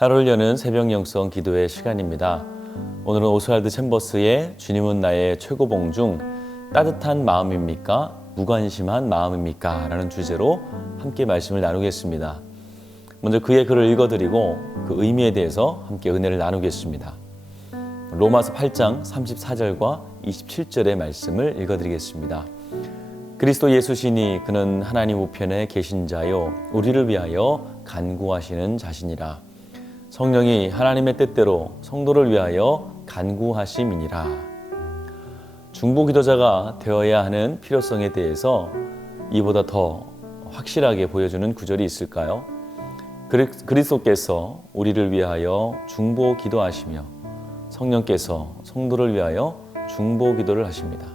하루를 여는 새벽 영성 기도의 시간입니다. 오늘은 오스왈드 챔버스의 주님은 나의 최고봉 중 따뜻한 마음입니까? 무관심한 마음입니까? 라는 주제로 함께 말씀을 나누겠습니다. 먼저 그의 글을 읽어드리고 그 의미에 대해서 함께 은혜를 나누겠습니다. 로마서 8장 34절과 27절의 말씀을 읽어드리겠습니다. 그리스도 예수시니 그는 하나님 우편에 계신 자요 우리를 위하여 간구하시는 자시니라. 성령이 하나님의 뜻대로 성도를 위하여 간구하심이니라. 중보 기도자가 되어야 하는 필요성에 대해서 이보다 더 확실하게 보여주는 구절이 있을까요? 그리스도께서 우리를 위하여 중보 기도하시며 성령께서 성도를 위하여 중보 기도를 하십니다.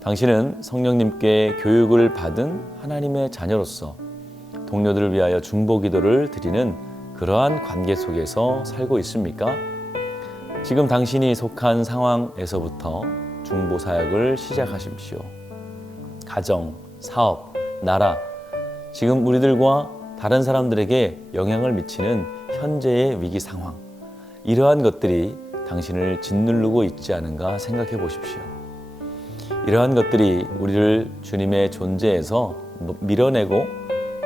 당신은 성령님께 교육을 받은 하나님의 자녀로서 동료들을 위하여 중보 기도를 드리는 그러한 관계 속에서 살고 있습니까? 지금 당신이 속한 상황에서부터 중보 사역을 시작하십시오. 가정, 사업, 나라, 지금 우리들과 다른 사람들에게 영향을 미치는 현재의 위기 상황, 이러한 것들이 당신을 짓누르고 있지 않은가 생각해 보십시오. 이러한 것들이 우리를 주님의 존재에서 밀어내고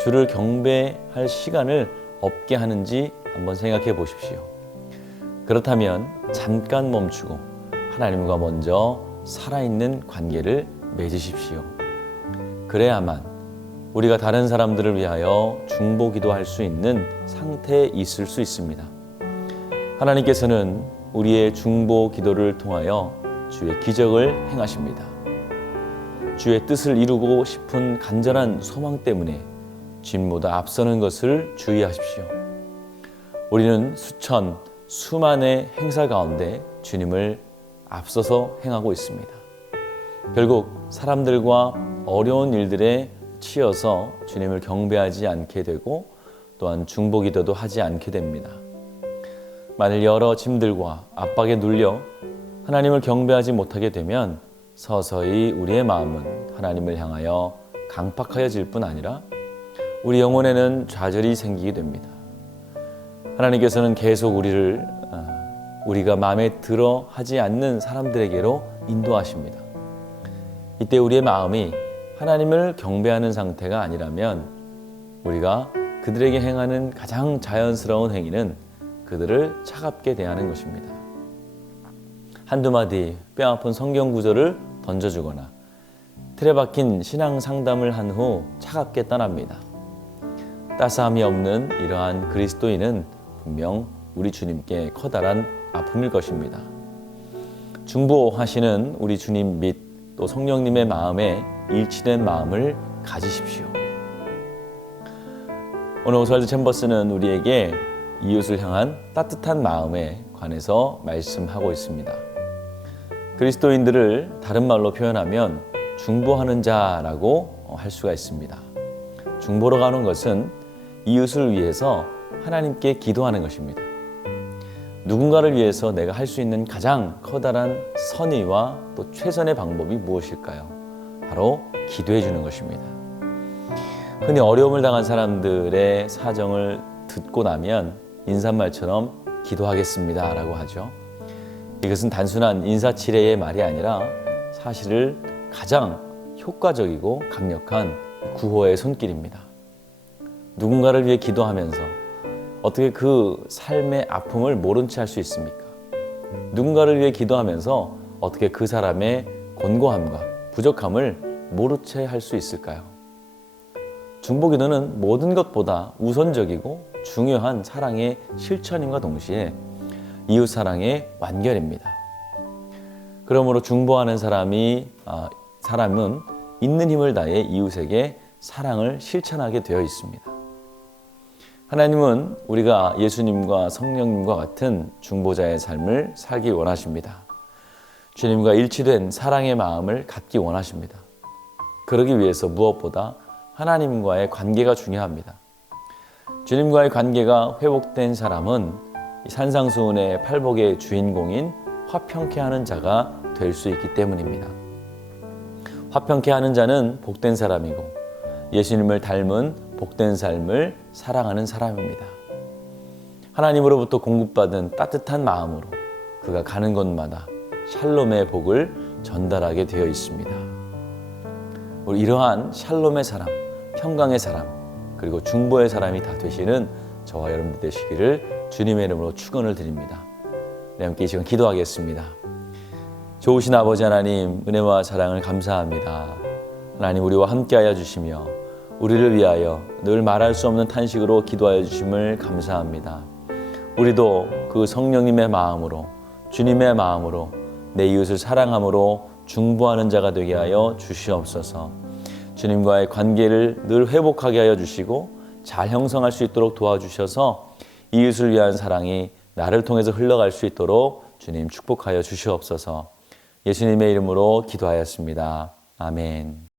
주를 경배할 시간을 없게 하는지 한번 생각해 보십시오. 그렇다면 잠깐 멈추고 하나님과 먼저 살아있는 관계를 맺으십시오. 그래야만 우리가 다른 사람들을 위하여 중보 기도할 수 있는 상태에 있을 수 있습니다. 하나님께서는 우리의 중보 기도를 통하여 주의 기적을 행하십니다. 주의 뜻을 이루고 싶은 간절한 소망 때문에 짐보다 앞서는 것을 주의하십시오. 우리는 수천, 수만의 행사 가운데 주님을 앞서서 행하고 있습니다. 결국 사람들과 어려운 일들에 치여서 주님을 경배하지 않게 되고 또한 중보 기도도 하지 않게 됩니다. 만일 여러 짐들과 압박에 눌려 하나님을 경배하지 못하게 되면 서서히 우리의 마음은 하나님을 향하여 강팍하여질 뿐 아니라 우리 영혼에는 좌절이 생기게 됩니다. 하나님께서는 계속 우리가 마음에 들어 하지 않는 사람들에게로 인도하십니다. 이때 우리의 마음이 하나님을 경배하는 상태가 아니라면 우리가 그들에게 행하는 가장 자연스러운 행위는 그들을 차갑게 대하는 것입니다. 한두 마디 뼈아픈 성경 구절을 던져주거나 틀에 박힌 신앙 상담을 한 후 차갑게 떠납니다. 따스함이 없는 이러한 그리스도인은 분명 우리 주님께 커다란 아픔일 것입니다. 중보하시는 우리 주님 및 또 성령님의 마음에 일치된 마음을 가지십시오. 오늘 오스왈드 챔버스는 우리에게 이웃을 향한 따뜻한 마음에 관해서 말씀하고 있습니다. 그리스도인들을 다른 말로 표현하면 중보하는 자라고 할 수가 있습니다. 중보로 가는 것은 이웃을 위해서 하나님께 기도하는 것입니다. 누군가를 위해서 내가 할 수 있는 가장 커다란 선의와 또 최선의 방법이 무엇일까요? 바로 기도해 주는 것입니다. 흔히 어려움을 당한 사람들의 사정을 듣고 나면 인사말처럼 기도하겠습니다 라고 하죠. 이것은 단순한 인사치레의 말이 아니라 사실을 가장 효과적이고 강력한 구호의 손길입니다. 누군가를 위해 기도하면서 어떻게 그 삶의 아픔을 모른 채 할 수 있습니까? 누군가를 위해 기도하면서 어떻게 그 사람의 곤고함과 부족함을 모른 채 할 수 있을까요? 중보기도는 모든 것보다 우선적이고 중요한 사랑의 실천임과 동시에 이웃사랑의 완결입니다. 그러므로 중보하는 사람은 있는 힘을 다해 이웃에게 사랑을 실천하게 되어 있습니다. 하나님은 우리가 예수님과 성령님과 같은 중보자의 삶을 살기 원하십니다. 주님과 일치된 사랑의 마음을 갖기 원하십니다. 그러기 위해서 무엇보다 하나님과의 관계가 중요합니다. 주님과의 관계가 회복된 사람은 산상수훈의 팔복의 주인공인 화평케 하는 자가 될 수 있기 때문입니다. 화평케 하는 자는 복된 사람이고 예수님을 닮은 복된 삶을 살아가는 사람입니다. 하나님으로부터 공급받은 따뜻한 마음으로 그가 가는 곳마다 샬롬의 복을 전달하게 되어 있습니다. 우리 이러한 샬롬의 사람, 평강의 사람, 그리고 중보의 사람이 다 되시는 저와 여러분들 되시기를 주님의 이름으로 축원을 드립니다. 네, 함께 이 시간 기도하겠습니다. 좋으신 아버지 하나님, 은혜와 사랑을 감사합니다. 하나님, 우리와 함께하여 주시며 우리를 위하여 늘 말할 수 없는 탄식으로 기도하여 주심을 감사합니다. 우리도 그 성령님의 마음으로, 주님의 마음으로 내 이웃을 사랑함으로 중보하는 자가 되게 하여 주시옵소서. 주님과의 관계를 늘 회복하게 하여 주시고 잘 형성할 수 있도록 도와주셔서 이웃을 위한 사랑이 나를 통해서 흘러갈 수 있도록 주님 축복하여 주시옵소서. 예수님의 이름으로 기도하였습니다. 아멘.